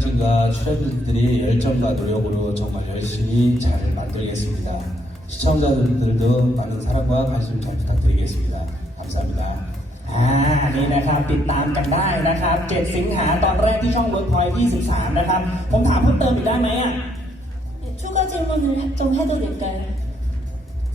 제작진과 출연진들이 열정과 노력으로 정말 열심히 잘 만들겠습니다. 시청자분들도 많은 사랑과 관심 잘 부탁드리겠습니다. 감사합니다. อ่า นี่นะครับ ติดตามกันได้นะครับ 7 สิงหาตอนแรกที่ช่อง Workpoint 23 นะครับ ผมถามเพิ่มเติมอีกได้ไหมอ่ะ 네, 추가 질문을 좀 해도 될까요?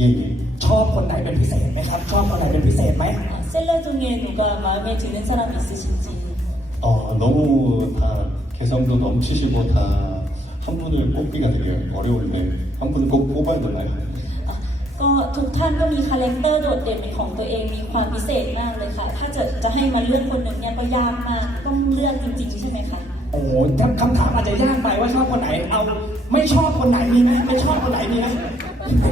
예, 예. ชอบคนไหนเป็นพิเศษไหมครับ ชอบคนไหนเป็นพิเศษไหม 아, 셀러 중에 누가 마음에 드는 사람 있으신지 어, 너무 다 개성도 넘치시고 다 한 분을 뽑기가 되게 어려운데 한 분을 꼭 뽑아야 되나요? อ่ะก็ทุกท่านก็มีคาแรคเตอร์โดดเด่นเป็นของตัวเองมีความพิเศษมากเลยค่ะ ถ้าจะจะให้มาเลือกคนหนึ่งเนี่ยก็ยากมาก ต้องเลือกจริงๆใช่ไหมคะ โอ้โหคำคำถามอาจจะยากไปว่าชอบคนไหน เอา ไม่ชอบคนไหนมีไหมไม่ชอบคนไหนมีไหม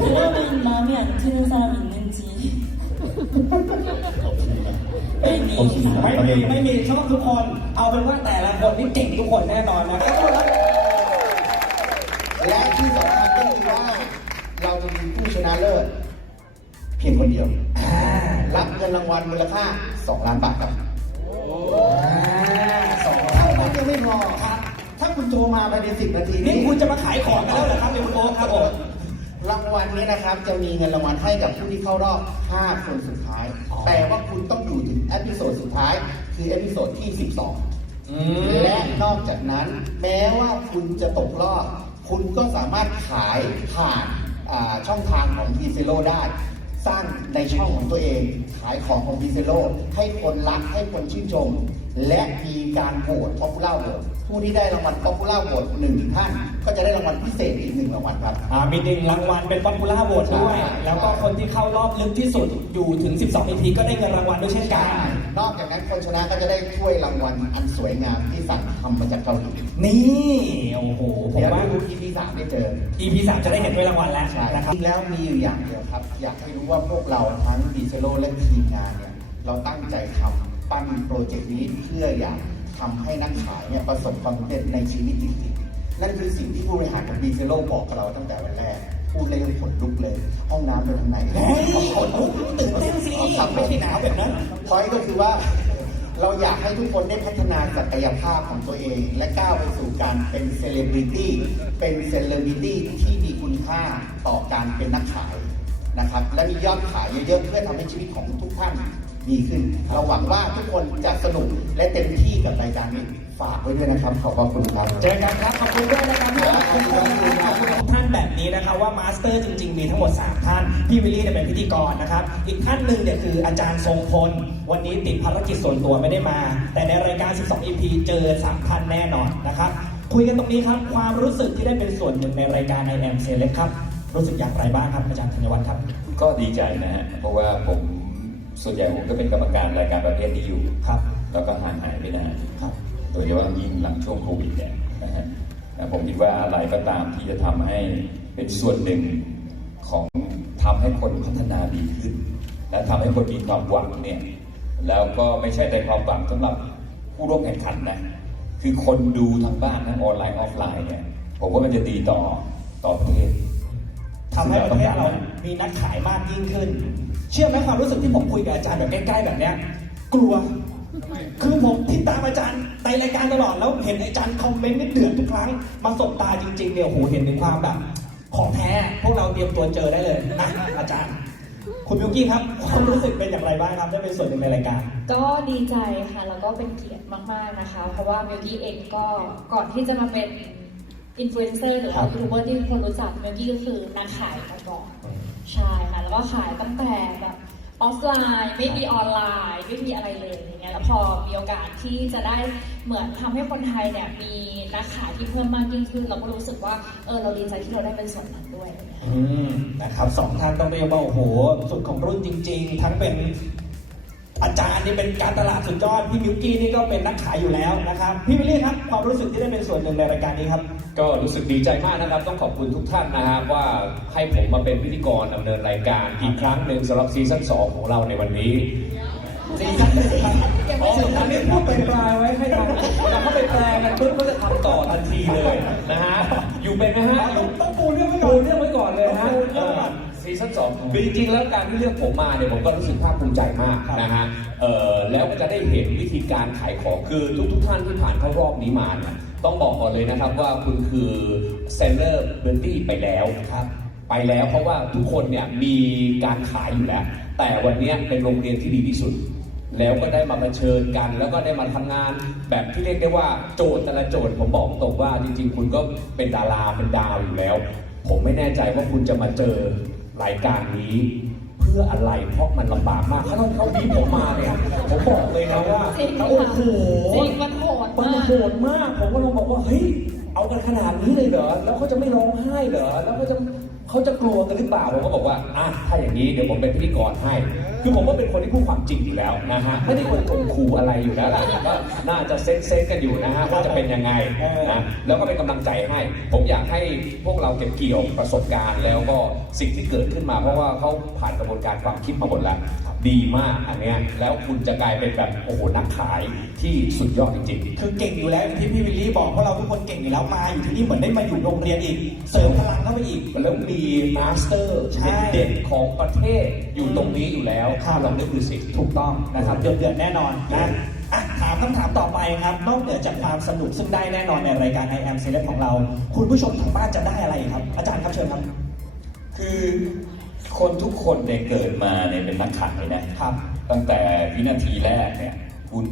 그러면 마음에 안 드는 사람 있는지 ไม่มี 없습니다. ไม่มีไม่มีชอบทุกคน เอาเป็นว่าแต่ละคนนี่เก่งทุกคนแน่นอนนะครับและที่สำคัญก็คือว่าเราจะมีผู้ชนะเลิศเพียงคนเดียวอ่ารับเงินรางวัลมูลค่า 2 ล้านบาทครับสองเท่าเท่านั้นั้นนยังไม่พอครับ ถ้าคุณโทรมาภายใน10 นาที นี่นี้คุณจะมาขายของกันแล้วเหรอครับเดี๋ยวคุณโอ๊คครับผม รางวัลนี้นะครับจะมีเงินรางวัลให้กับผู้ที่เข้ารอบ 5 คนสุดท้าย แต่ว่าคุณต้องอยู่ถึงเอพิโซดสุดท้าย คือเอพิโซดที่ 12 และนอกจากนั้น แม้ว่าคุณจะตกรอบ คุณก็สามารถขายผ่านอ่าช่องทางของ d ีเซโ o ได้ สร้างในช่องของตัวเอง ขายของของ d ีเซโ o ให้คนรักให้คนชื่นชม และมีการโหวต popular vote ผู้ที่ได้รางวัล popular vote หนึ่งท่าน ก็จะได้รางวัลพิเศษอีกหนึ่งรางวัลครับอ่ามีหนึ่งรางวัลเป็นป๊อปปูล่าโหวตด้วยใช่แล้วก็คนที่เข้ารอบลึกที่สุดอยู่ถึง 12 EP ก็ได้เงินรางวัลด้วยเช่นกัน นอกจากนั้นคนชนะก็จะได้ถ้วยรางวัลอันสวยงามที่สั่งทำมาจากเกาหลีนี่ โอ้โห ผมเดี๋ยวว่า ดู EP สามได้เจอ EP 3จะได้เห็นด้วยรางวัลแล้วใช่นะครับจริงแล้วมีอยู่อย่างเดียวครับ อยากให้รู้ว่าพวกเราทั้งดีเซโลและทีมงานเนี่ย เราตั้งใจทำ ปั้นโปรเจกต์นี้เพื่ออยากทำให้นักขายเนี่ยประสบความสำเร็จในชีวิตจริงๆ นั่นคือสิ่งที่ผู้บริหารของดีเซโลบอกกับเราตั้งแต่วันแรก พูดเลยขนลุกเลย ห้องน้ำเป็นทางไหนเฮ้ยขนลุกตื่นเต้นสิครับไม่ใช่หนาวแบบนั้นพอยก็คือว่าเราอยากให้ทุกคนได้พัฒนาศักยภาพของตัวเอง และก้าวไปสู่การเป็นเซเลบริตี้ เป็นเซเลบริตี้ที่มีคุณค่าต่อการเป็นนักขายนะครับ และมียอดขายเยอะๆเพื่อทำให้ชีวิตของทุกท่าน ดีขึ้น เราหวังว่าทุกคนจะสนุกและเต็มที่กับรายการนี้ฝากไว้ด้วยนะครับ ขอบพระคุณครับ เจอกันครับขอบคุณด้วยนะครับที่ขอบคุณขอบคุณขอบคุณทุกท่านแบบนี้นะครับว่ามาสเตอร์จริง ๆ มีทั้งหมด 3 ท่าน พี่วิลลี่เนี่ยเป็นพิธีกรนะครับ อีกท่านหนึ่งเนี่ยคืออาจารย์ทรงพล วันนี้ติดภารกิจส่วนตัวไม่ได้มา แต่ในรายการ 12 EP เจอสามท่านแน่นอนนะครับ คุยกันตรงนี้ครับ ความรู้สึกที่ได้เป็นส่วนหนึ่งในรายการ I am Select ครับ รู้สึกอย่างไรบ้างครับอาจารย์ธัญวัฒน์ครับ ก็ดีใจนะฮะ เพราะว่าผม ส่วนใหญ่ผมก็เป็นกรรมการรายการประเภทนี้อยู่ครับ แล้วก็ห่างหายไปนานครับ โดยเฉพาะยิ่งหลังช่วงโควิดเนี่ยนะฮะแต่ผมคิดว่าอะไรก็ตามที่จะทำให้เป็นส่วนหนึ่งของทำให้คนพัฒนาดีขึ้น และทำให้คนมีความหวังเนี่ยแล้วก็ไม่ใช่แต่ความหวังสำหรับผู้ร่วมแข่งขันนะคือคนดูทางบ้านทั้งออนไลน์ออฟไลน์เนี่ยผมว่ามันจะดีต่อต่อประเทศ ทำให้ประเทศเรามีนักขายมากยิ่งขึ้น เชื่อไหมความรู้สึกที่ผมคุยกับอาจารย์แบบใกล้ๆแบบเนี้ยกลัว คือผมติดตามอาจารย์ในรายการตลอดแล้วเห็นอาจารย์คอมเมนต์นี่เดือดทุกครั้ง มาสบตาจริงๆเดี๋ยวโหเห็นถึงความแบบ ของแท้พวกเราเตรียมตัวเจอได้เลยนะอาจารย์คุณบิวกี้ครับความรู้สึกเป็นอย่างไรบ้างครับได้เป็นส่วนหนึ่งในรายการ ก็ดีใจค่ะแล้วก็เป็นเกียรติมากๆนะคะ เพราะว่าเมลกี้เองก็ก่อนที่จะมาเป็น อินฟลูเอนเซอร์หรือครัว่าบยูทูบเบอร์ที่คนรู้จักเมลกี้ก็คือนักขายมาก่อนใช่ค่ะแล้วก็ขายตั้งแต่แบบออฟไลน์ไม่มีออนไลน์ไม่มีอะไรเลยอย่างเงี้ยแล้วพอมีโอกาสที่จะได้เหมือนทำให้คนไทยเนี่ยมีนักขายที่เพิ่มมากยิ่งขึ้น เราก็รู้สึกว่าเออเราดีใจที่เราได้เป็นส่วนนั้นด้วย อืมนะครับสองท่านต้องเรียกว่าโอ้โหสุดของรุ่นจริง ๆ ทั้งเป็น อาจารย์นี่เป็นการตลาดสุดยอดพี่มิวกี้นี่ก็เป็นนักขายอยู่แล้วนะครับพี่วิลลี่ครับความรู้สึกที่ได้เป็นส่วนหนึ่งในรายการนี้ครับก็รู้สึกดีใจมากนะครับ ต้องขอบคุณทุกท่านนะครับว่าให้ผมมาเป็นพิธีกรดำเนินรายการอีกครั้งหนึ่งสำหรับซีซั่น2ของเราในวันนี้ซีซั่นหนึ่งครับอ๋ออันนี้พูดเป็นปลายไว้ให้ทำเราเข้าไปแปลงกันปุ๊บก็จะทำต่อทันทีเลยนะฮะอยู่เป็นไหมฮะต้องต้องปูเรื่องไว้ก่ปูอนเรื่องไว้ก่อนเลยฮะ ต้องปูเรื่องไว้ก่อนซีซั่นสองคือจริงๆแล้วการที่เลือกผมมาเนี่ยผมก็รู้สึกภาคภูมิใจมากนะฮะเออแล้วก็จะได้เห็นวิธีการขายของคือทุกทุกๆท่านที่ผ่านเข้ารอบนี้มาเนี่ยต้องบอกก่อนเลยนะครับว่าคุณคือเซนเนอร์เบอร์ตี้ไปแล้วครับไปแล้วเพราะว่าทุกคนเนี่ยมีการขายอยู่แล้ว แต่วันนี้เป็นโรงเรียนที่ดีที่สุด แล้วก็ได้มาเผชิญกัน แล้วก็ได้มาทำงาน แบบที่เรียกได้ว่าโจทย์แต่ละโจทย์ผมบอกตรงว่าจริง ๆ คุณก็เป็นดาราเป็นดาวอยู่แล้ว ผมไม่แน่ใจว่าคุณจะมาเจอ รายการนี้เพื่ออะไรเพราะมันลำบากมากถ้าต้องเขาบีบผมมาเนี่ยผมบอกเลยนะว่าจริงค่ะ โอ้โหจริงมันโหดมันมากโหดมากผมก็ลองบอกว่าเฮ้ยเอากันขนาดนี้เลยเหรอแล้วเขาจะไม่ร้องไห้เหรอแล้วเขาจะ เขาจะกลัวกันหรือเปล่าผมก็บอกว่าอะถ้าอย่างนี้เดี๋ยวผมเป็นพิธีกรให้ คือผมก็เป็นคนที่พูดความจริงอยู่แล้วนะฮะไม่ได้คนข่มขู่อะไรอยู่แล้วล่ะก็น่าจะเซ็ตเซ็ตกันอยู่นะฮะว่าจะเป็นยังไงนะแล้วก็เป็นกำลังใจให้ ผมอยากให้พวกเราเก็บเกี่ยวประสบการณ์ แล้วก็สิ่งที่เกิดขึ้นมาเพราะว่าเขาผ่านกระบวนการความคิดมาหมดแล้ว ดีมากอันเนี้ยแล้วคุณจะกลายเป็นแบบโอ้โหนักขายที่สุดยอดจริงๆคือเก่งอยู่แล้วอย่างที่พี่วิลลี่บอกเพราะเราทุกคนเก่งอยู่แล้วมาอยู่ที่นี่เหมือนได้มาอยู่โรงเรียนอีก เสริมพลังเข้าไปอีกแล้วมีมาสเตอร์ใช่ เด่นๆของประเทศอยู่ตรงนี้อยู่แล้วครับลองนึกดูสิถูกต้องนะครับเดือดเดือดแน่นอนนะอะถามคำถามต่อไปครับนอกเหนือจากความสนุกซึ่งได้แน่นอนในรายการ I am Celeb ของเรา คุณผู้ชมทางบ้านจะได้อะไรครับ อาจารย์ครับเชิญครับ คือ คนทุกคนเนี่ยเกิดมาเนี่ยเป็นนักขายนะครับ ตั้งแต่วินาทีแรกเนี่ย คุณ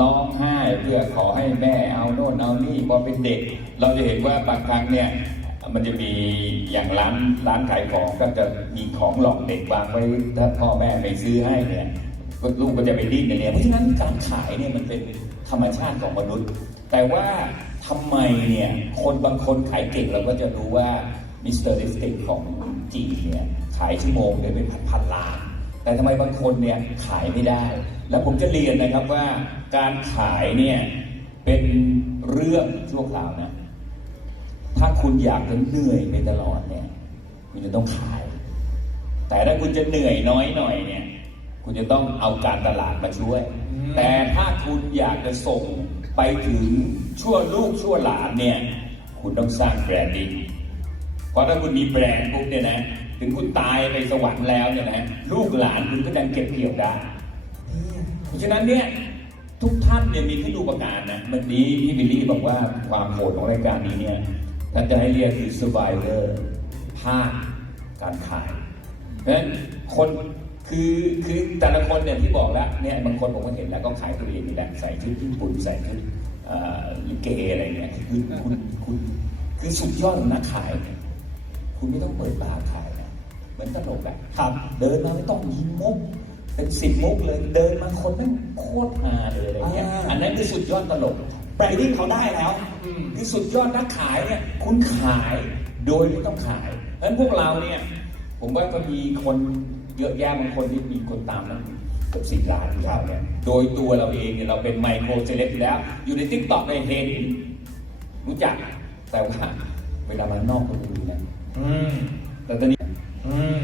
ร้องไห้เพื่อขอให้แม่เอาโน่นเอานี่พอเป็นเด็ก เราจะเห็นว่าบางครั้งเนี่ยมันจะมีอย่างร้านร้านขายของก็จะมีของหลอกเด็กวางไว้ถ้าพ่อแม่ไม่ซื้อให้เนี่ยก็ลูกก็จะไปดิ้นเนี่ยเพราะฉะนั้นการขายเนี่ยมันเป็นธรรมชาติของมนุษย์ แต่ว่าทำไมเนี่ยคนบางคนขายเก่งเราก็จะรู้ว่ามิสเตอร์ลิฟติกของ จีนเนี่ยขายชั่วโมงเนี่ยเป็นพันพันๆล้าน แต่ทำไมบางคนเนี่ยขายไม่ได้ แล้วผมจะเรียนนะครับว่าการขายเนี่ยเป็นเรื่องชั่วคราวนะ ถ้าคุณอยากจะเหนื่อยไปตลอดเนี่ย คุณจะต้องขาย แต่ถ้าคุณจะเหนื่อยน้อยหน่อยเนี่ย คุณจะต้องเอาการตลาดมาช่วย แต่ถ้าคุณอยากจะส่งไปถึงชั่วลูกชั่วหลานเนี่ย คุณต้องสร้างแบรนดิ้งเพ ราะถ้าคุณมีแบรนด์ปุ๊บเนี่ยนะ ถึงคุณตายไปสวรรค์แล้วเนี่ยนะ ลูกหลานคุณก็ยังเก็บเกี่ยวได้ เพราะฉะนั้นเนี่ยทุกท่านเนี่ยมีที่ดูประการนะเมื่อกี้พี่บิลลี่บอกว่าความโหดของรายการนี้เนี่ยท่านจะให้เรียกคือ survivor ภาคการขายเพราะฉะนั้นคนคือคือแต่ละคนเนี่ยที่บอกแล้วเนี่ยบางคนผมก็เห็นแล้วก็ขายตัวเองนี่แหละใส่ชุดญี่ปุ่นใส่ชุดเอ่อลิเกอะไรเนี่ยคือคุณคุณคือสุดยอดของนักขายเนี่ย คุณไม่ต้องเปิดบาร์ขายนะเหมือนตลกอะครับ เดินมาไม่ต้องยิงมุกเป็นสิบมุกเลยเดินมาคนแม่งโคตรฮาเลยอะไรเงี้ยอ่าอันนั้นคือสุดยอดตลกแบรนดิ้งเขาได้แล้วคือสุดยอดนักขายเนี่ยคุณขายโดยไม่ต้องขายเพราะฉะนั้นพวกเราเนี่ย ผมว่าก็มีคนเยอะแยะบางคนที่มีคนตามนะเกือบสิบล้านอยู่แล้วเนี่ยโดยตัวเราเองเนี่ยเราเป็นไมโครเซเลบอยู่แล้ว อยู่ในทิกตอกในยเห็นรู้จักแต่ว่า เวลามานอกก็ดูนะอืมแต่ตอนนี้อืม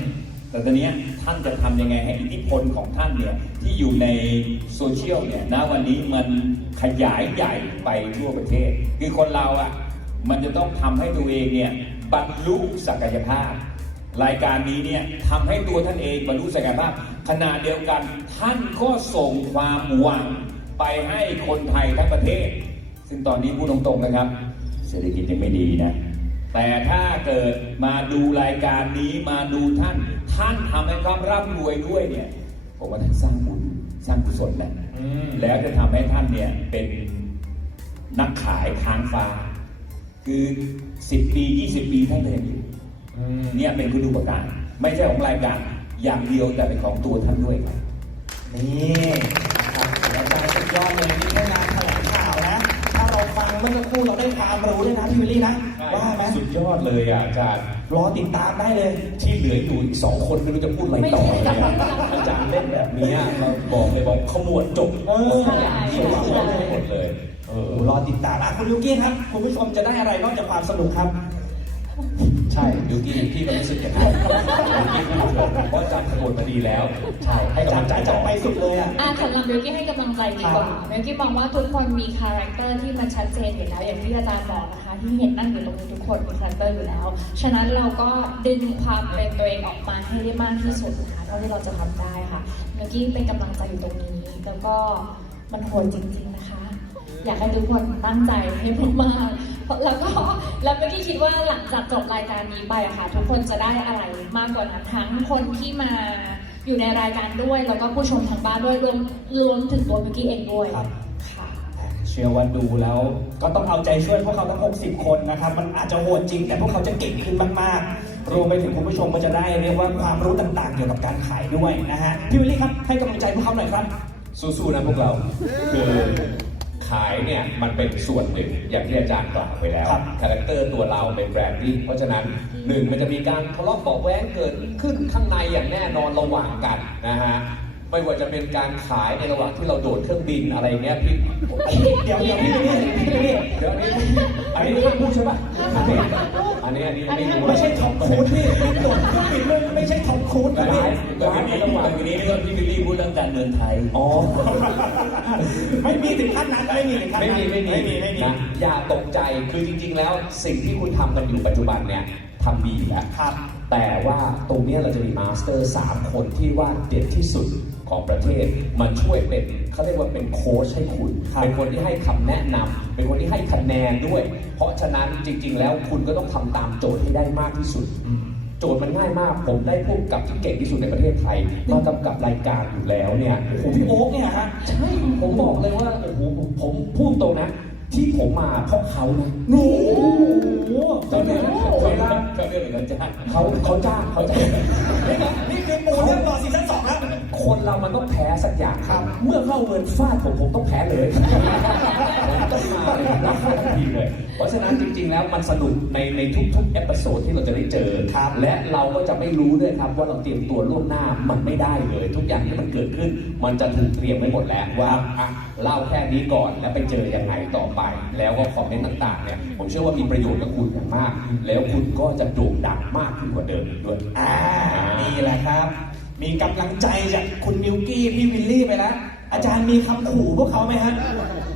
แต่ตอนนี้ท่านจะทำยังไงให้อิทธิพลของท่านเนี่ยที่อยู่ในโซเชียลเนี่ยณวันนี้มันขยายใหญ่ไปทั่วประเทศ คือคนเราอะ่ะมันจะต้องทำให้ตัวเองเนี่ยบรรลุศักยภาพ รายการนี้เนี่ยทำให้ตัวท่านเองบรรลุศักยภาพขณะเดียวกันท่านก็ส่งความหวังไปให้คนไทยทั้งประเทศ ซึ่งตอนนี้พูดตรงๆนะครับ เศรษฐกิจยังไม่ดีนะ แต่ถ้าเกิดมาดูรายการนี้มาดูท่าน ท่านทำให้ความร่ำรวยด้วยเนี่ยผมว่าท่านสร้างบุญสร้างกุศลนะอืมแล้วจะทำให้ท่านเนี่ยเป็นนักขายค้างฟ้า คือ 10 ปี 20 ปีท่านเลยอยู่อืมเนี่ยเป็นคุณดูประการไม่ใช่ของรายการอย่างเดียวแต่เป็นของตัวท่านด้วยครับนี่นะครับอาจารย์สุดยอดเลยนี่แค่งาน มื่อสักครู่เราได้ความรู้ด้วยนะพี่วิลลี่นะว่าไหมสุดยอดเลยอะอาจารย์รอติดตามได้เลย ที่เหลืออยู่อีกสองคนไม่รู้จะพูดอะไรต่อเลยอะอาจารย์เล่นแบบนี้เราบอกเลยบอกขมวดจบเออทุกอย่างที่เราพูดหมดเลยเออรอติดตามอะคุณยูกี้ครับคุณผู้ชมจะได้อะไรนอกจากความสนุกครับ ใช่ยูกี้พี่ก็รู้สึกอย่างนั้นยูกี้พูดเถอะเพราะอาจารย์ขมวดมาดีแล้ว ใช่ให้อาจารกำลัย์งใจจัดต่อไปสุดเลยอะอะสำหรับเบลกี้ให้กำลังใจดีกว่าเบลกี้มองว่าทุกคนมีคาแรคเตอร์ที่มันชัดเจนอยู่แล้วอย่างที่อาจารย์บอกนะคะ ที่เห็นนั่งอยู่ตรงนี้ทุกคนมีคาแรคเตอร์อยู่แล้ว ฉะนั้นเราก็ดึงความเป็นตัวเองออกมาให้ได้มากที่สุดนะคะเท่าที่เราจะทำได้ค่ะเบลกี้เป็นกำลังใจอยู่ตรงนี้แล้วก็มันโหดจริง ๆนะคะ อยากให้ทุกคนตั้งใจให้มากๆ แล้วก็แล้วเมื่อกี้คิดว่าหลังจากจบรายการนี้ไปอะค่ะ ทุกคนจะได้อะไรมากกว่านั้นทั้งคนที่มาอยู่ในรายการด้วย แล้วก็ผู้ชมทางบ้านด้วยรวมรวมถึงตัวเมื่อกี้เองด้วยครับ ค่ะ เชื่อว่าดูแล้วก็ต้องเอาใจช่วยพวกเขาทั้ง 60 คนนะครับ มันอาจจะโหดจริง แต่พวกเขาจะเก่งขึ้นมากๆ รวมไปถึงคุณผู้ชมก็จะได้เรียกว่าความรู้ต่างๆ เกี่ยวกับการขายด้วยนะฮะ พี่วิลลี่ครับให้กำลังใจพวกเขาหน่อยครับ สู้ๆนะพวกเราคือ ขายเนี่ยมันเป็นส่วนหนึ่งอย่างที่อาจารย์กล่าวไปแล้วครับคาแรคเตอร์ตัวเราเป็นแบรนดิ้งเพราะฉะนั้นหนึ่งมันจะมีการทะเลาะเบาะแว้งเกิดขึ้นข้างในอย่างแน่นอนระหว่างกันนะฮะไม่ว่าจะเป็นการขายในระหว่างที่เราโดดเครื่องบินอะไรเงี้ยพี่เดี๋ยวเดี๋ยวพี่วิลลี่พี่วิลลี่เดี๋ยวอันนี้อันนี้ห้ามพูดใช่ปะ อันนี้อันนี้อันนี้รู้ไม่ใช่ทอมครูซพี่พี่โดดเครื่องบินด้วยไม่ใช่ทอมครูซแต่นะพี่แต่วันนี้แต่วันนี้เรื่องพี่วิลลี่พูดเรื่องการเมืองไทยอ๋อไม่มีถึงขั้นนั้นไม่มีถึงขั้นไม่นั้นมีไม่มีไม่มีไม่มีนะอย่าตกใจคือจริง ๆ แล้วสิ่งที่คุณทำกันอยู่ปัจจุบันเนี่ยทำดีอยู่แล้วครับแต่ว่าตรงเนี้ยเราจะมีมาสเตอร์ 3 คนที่ว่าเด็ดที่สุด ของประเทศมันช่วยเป็นเขาเรียกว่าเป็นโค้ชให้คุณครับเป็นคนที่ให้คำแนะนำเป็นคนที่ให้คะแนนด้วย เพราะฉะนั้นจริง ๆ แล้วคุณก็ต้องทำตามโจทย์ให้ได้มากที่สุด โจทย์มันง่ายมาก ผมได้พูดกับที่เก่งที่สุดในประเทศไทยมากำกับรายการอยู่แล้วเนี่ยโอ้โหพี่โอ๊คเนี่ยฮะใช่ผมบอกเลยว่าโอ้โหผมพูดตรงนะที่ผมมาเพราะเขานะโอ้โหตอนนี้เวลาเขาเรื่องอะไรจ้างเขาเขาจ้างเขาจ้างนี่ครับนี่คือปูเรื่องรอซีซั่นสองแล้ว คนเรามันต้องแพ้สักอย่างครับ เมื่อเข้าเงินฟาดผมผมต้องแพ้เลยต้องมาเลยรับฟาดทันทีเลย เพราะฉะนั้นจริง ๆ แล้วมันสนุกในในทุกๆเอพิโซดที่เราจะได้เจอครับและเราก็จะไม่รู้ด้วยครับว่าเราเตรียมตัวล่วงหน้ามันไม่ได้เลย ทุกอย่างที่มันเกิดขึ้น มันจะถูกเตรียมไว้หมดแล้วว่าอะเล่าแค่นี้ก่อนแล้วไปเจอยังไงต่อไป แล้วก็คอมเมนต์ต่างๆเนี่ยผมเชื่อว่ามีประโยชน์กับคุณอย่างมาก แล้วคุณก็จะโด่งดังมากขึ้นกว่าเดิมอีกด้วยอ่านี่แหละครับ มีกำลังใจจากคุณมิวกี้พี่วิลลี่ไปแล้วอาจารย์มีคำขู่พวกเขาไหมฮะ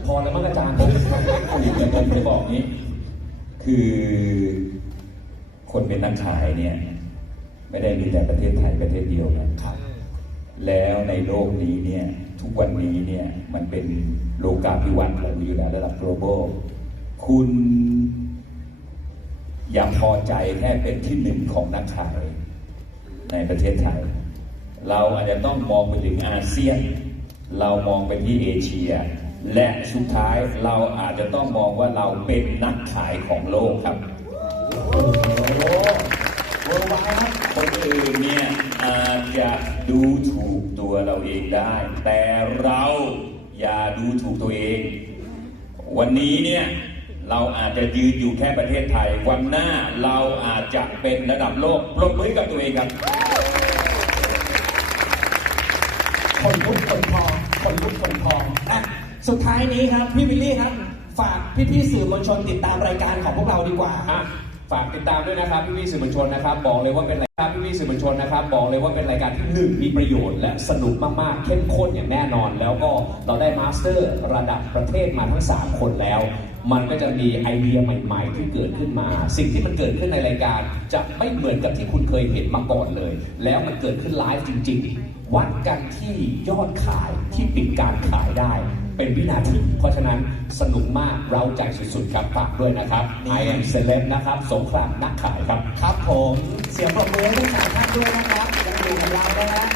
พอแล้วมั้งอาจารย์ผมจะบอกนี้ คือคนเป็นนักขายเนี่ย ไม่ได้มีแต่ประเทศไทยประเทศเดียวนะครับ แล้วในโลกนี้เนี่ย ทุกวันนี้เนี่ย มันเป็นโลกาภิวัตน์เราอยู่ในระดับ global คุณอย่าพอใจแค่เป็นที่หนึ่งของนักขายในประเทศไทย เราอาจจะต้องมองไปถึงอาเซียน เรามองไปที่เอเชีย และสุดท้ายเราอาจจะต้องมองว่าเราเป็นนักขายของโลกครับเวอร์ไวครับคนอื่นเนี่ยอาจจะดูถูกตัวเราเองได้ แต่เราอย่าดูถูกตัวเอง วันนี้เนี่ยเราอาจจะยืนอยู่แค่ประเทศไทย วันหน้าเราอาจจะเป็นระดับโลกปรบมือกับตัวเองครับ คนลุกคนพองคนลุกคนพองอะสุดท้ายนี้ครับพี่วิลลี่ครับ ฝากพี่ๆสื่อมวลชนติดตามรายการของพวกเราดีกว่าอะฝากติดตามด้วยนะครับพี่พี่สื่อมวลชนนะครับ บอกเลยว่าเป็นรายการพี่พี่สื่อมวลชนนะครับ บอกเลยว่าเป็นรายการที่หนึ่งมีประโยชน์และสนุกมากๆเข้มข้นอย่างแน่นอน แล้วก็เราได้มาสเตอร์ระดับประเทศมาทั้ง 3 คนแล้ว มันก็จะมีไอเดียใหม่ๆ ที่เกิดขึ้นมา สิ่งที่มันเกิดขึ้นในรายการ จะไม่เหมือนกับที่คุณเคยเห็นมาก่อนเลย แล้วมันเกิดขึ้นไลฟ์จริง ๆ วัดกันที่ยอดขายที่ปิดการขายได้ เป็นวินาที เพราะฉะนั้นสนุกมากเราใจสุดๆครับฝากด้วยนะครับ I am celeb นะครับ สงครามนักขายครับ ครับผมเสียงปรบมือให้ทั้งสามท่านด้วยนะครับยังอยู่กับเรานะฮะ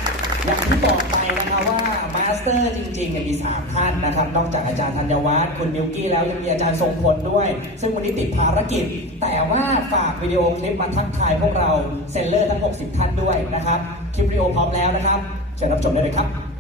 อย่างที่บอกไปนะครับว่ามาสเตอร์จริงๆเนี่ยมีสามท่านนะครับ นอกจากอาจารย์ธัญวัฒน์คุณมิวกี้แล้วยังมีอาจารย์ทรงพลด้วย ซึ่งวันนี้ติดภารกิจ แต่ว่าฝากวิดีโอคลิปมาทักทายพวกเราเซนเลอร์ทั้ง 60 ท่านด้วยนะครับ คลิปวิดีโอพร้อมแล้วนะครับ เชิญรับชมได้เลยครับ